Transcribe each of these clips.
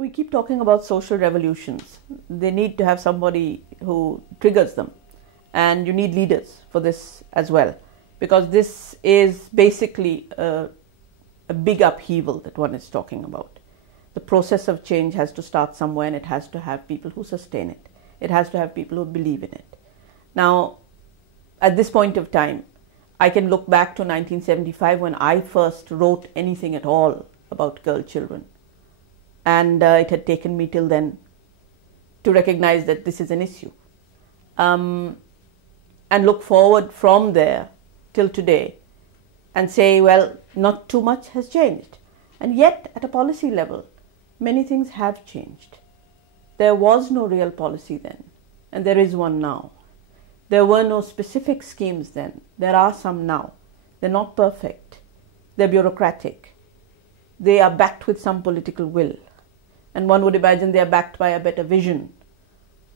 We keep talking about social revolutions. They need to have somebody who triggers them, and you need leaders for this as well, because this is basically a big upheaval that one is talking about. The process of change has to start somewhere, and it has to have people who sustain it. It has to have people who believe in it. Now, at this point of time, I can look back to 1975 when I first wrote anything at all about girl children. And it had taken me till then to recognize that this is an issue. And look forward from there till today and say, well, not too much has changed. And yet, at a policy level, many things have changed. There was no real policy then, and there is one now. There were no specific schemes then. There are some now. They're not perfect. They're bureaucratic. They are backed with some political will. And one would imagine they are backed by a better vision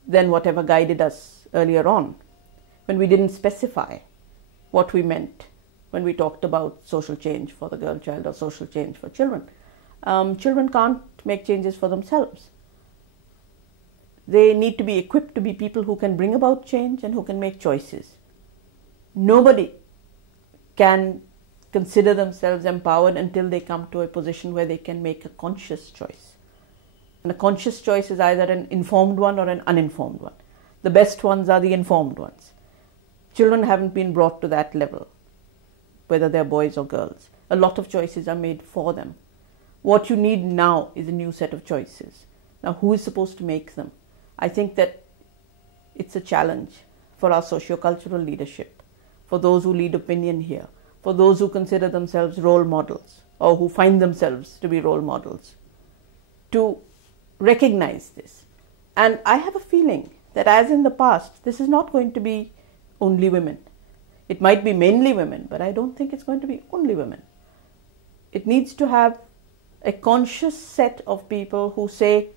than whatever guided us earlier on, when we didn't specify what we meant when we talked about social change for the girl child or social change for children. Children can't make changes for themselves. They need to be equipped to be people who can bring about change and who can make choices. Nobody can consider themselves empowered until they come to a position where they can make a conscious choice. And a conscious choice is either an informed one or an uninformed one. The best ones are the informed ones. Children haven't been brought to that level, whether they're boys or girls. A lot of choices are made for them. What you need now is a new set of choices. Now, who is supposed to make them? I think that it's a challenge for our socio-cultural leadership, for those who lead opinion here, for those who consider themselves role models or who find themselves to be role models, to recognize this. And I have a feeling that, as in the past, this is not going to be only women. It might be mainly women, but I don't think it's going to be only women. It needs to have a conscious set of people who say,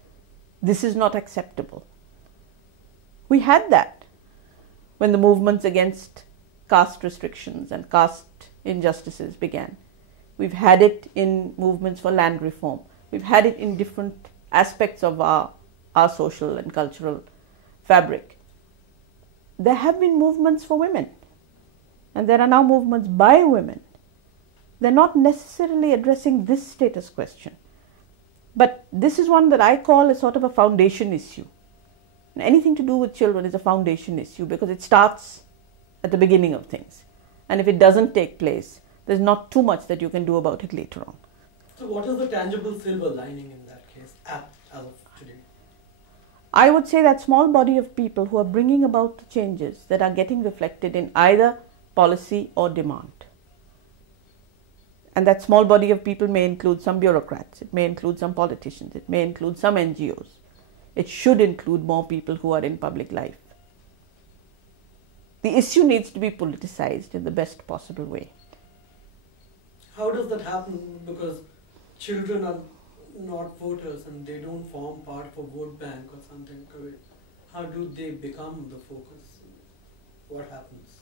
this is not acceptable. We had that when the movements against caste restrictions and caste injustices began. We've had it in movements for land reform. We've had it in different aspects of our social and cultural fabric. There have been movements for women, and there are now movements by women. They're not necessarily addressing this status question, but this is one that I call a sort of a foundation issue. And anything to do with children is a foundation issue because it starts at the beginning of things. And if it doesn't take place, there's not too much that you can do about it later on. So what is the tangible silver lining in that case as of today? I would say that small body of people who are bringing about the changes that are getting reflected in either policy or demand. And that small body of people may include some bureaucrats, it may include some politicians, it may include some NGOs. It should include more people who are in public life. The issue needs to be politicized in the best possible way. How does that happen? Because children are not voters and they don't form part of a vote bank or something. How do they become the focus? What happens?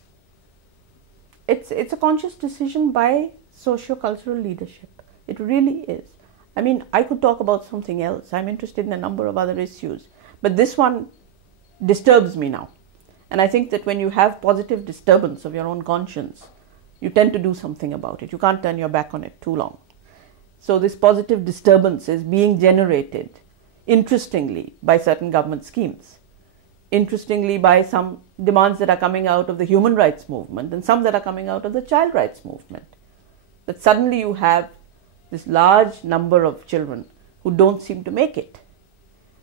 It's a conscious decision by socio-cultural leadership. It really is. I mean, I could talk about something else. I'm interested in a number of other issues. But this one disturbs me now. And I think that when you have positive disturbance of your own conscience, you tend to do something about it. You can't turn your back on it too long. So this positive disturbance is being generated, interestingly, by certain government schemes. Interestingly, by some demands that are coming out of the human rights movement and some that are coming out of the child rights movement. That suddenly you have this large number of children who don't seem to make it.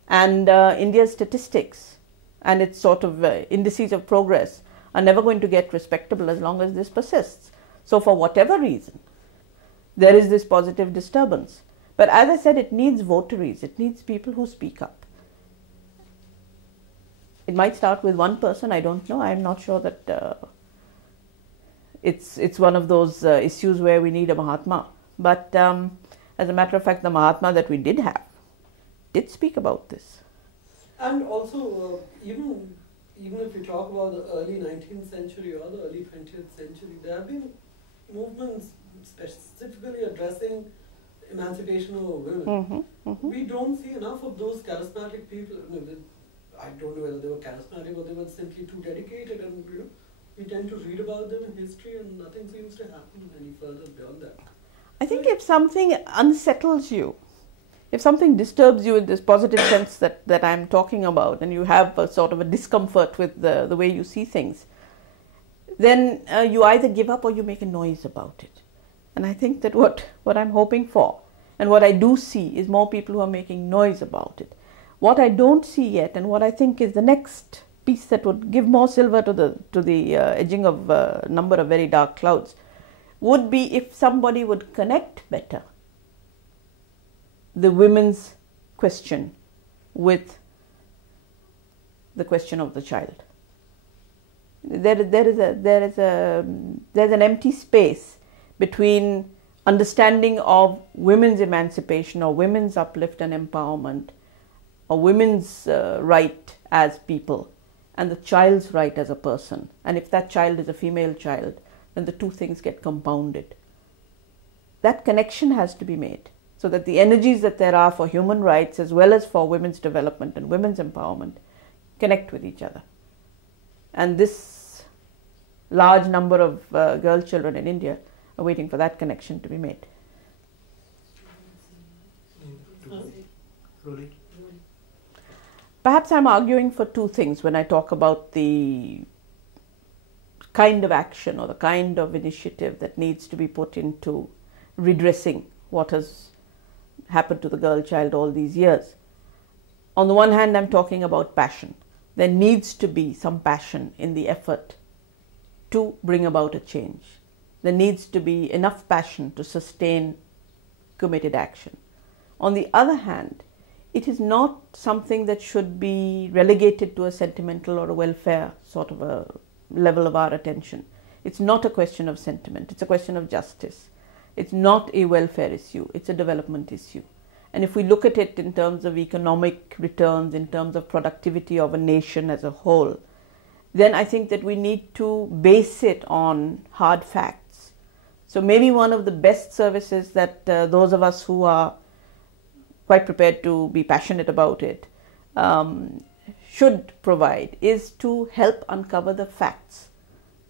And India's statistics and its sort of indices of progress are never going to get respectable as long as this persists. So for whatever reason, there is this positive disturbance. But as I said, it needs votaries, it needs people who speak up. It might start with one person, I don't know. I'm not sure that it's one of those issues where we need a Mahatma. But as a matter of fact, the Mahatma that we did have did speak about this. And also, even if you talk about the early 19th century or the early 20th century, there have been movements specifically addressing emancipation of women. We don't see enough of those charismatic people. I don't know whether they were charismatic or they were simply too dedicated, and we tend to read about them in history and nothing seems to happen any further beyond that. I think if something unsettles you, if something disturbs you in this positive sense that I'm talking about, and you have a sort of a discomfort with the way you see things, then you either give up or you make a noise about it. And I think that what I'm hoping for, and what I do see, is more people who are making noise about it. What I don't see yet, and what I think is the next piece that would give more silver to the edging of a number of very dark clouds, would be if somebody would connect better the women's question with the question of the child. There's an empty space between understanding of women's emancipation or women's uplift and empowerment or women's right as people and the child's right as a person. And if that child is a female child, then the two things get compounded. That connection has to be made so that the energies that there are for human rights as well as for women's development and women's empowerment connect with each other. And this large number of girl children in India are waiting for that connection to be made. Perhaps I'm arguing for two things when I talk about the kind of action or the kind of initiative that needs to be put into redressing what has happened to the girl child all these years. On the one hand, I'm talking about passion. There needs to be some passion in the effort to bring about a change. There needs to be enough passion to sustain committed action. On the other hand, it is not something that should be relegated to a sentimental or a welfare sort of a level of our attention. It's not a question of sentiment, it's a question of justice. It's not a welfare issue, it's a development issue. And if we look at it in terms of economic returns, in terms of productivity of a nation as a whole, then I think that we need to base it on hard facts. So maybe one of the best services that those of us who are quite prepared to be passionate about it should provide is to help uncover the facts.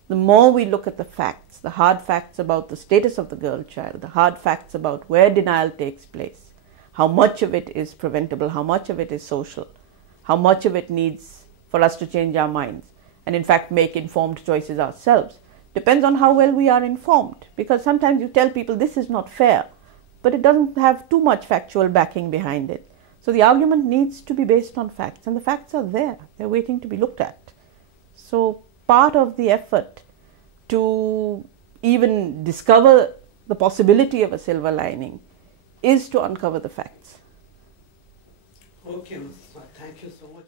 The more we look at the facts, the hard facts about the status of the girl child, the hard facts about where denial takes place, how much of it is preventable, how much of it is social, how much of it needs for us to change our minds and in fact make informed choices ourselves, depends on how well we are informed. Because sometimes you tell people this is not fair, but it doesn't have too much factual backing behind it. So the argument needs to be based on facts, and the facts are there. They're waiting to be looked at. So part of the effort to even discover the possibility of a silver lining is to uncover the facts. Okay, thank you so much.